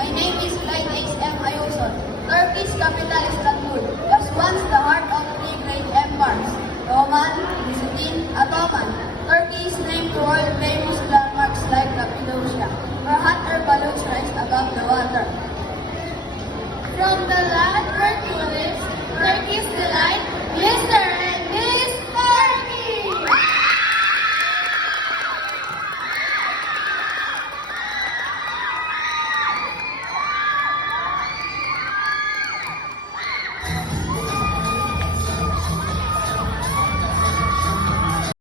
My name is Clyde H.M. Ayuson. Turkey's capital is Istanbul, was once the heart of three great empires, Roman, Byzantine, Ottoman. Turkey is named to world-famous landmarks like Cappadocia, where hot air balloons rise above the water. From the land where tulips, Turkey's delight, glister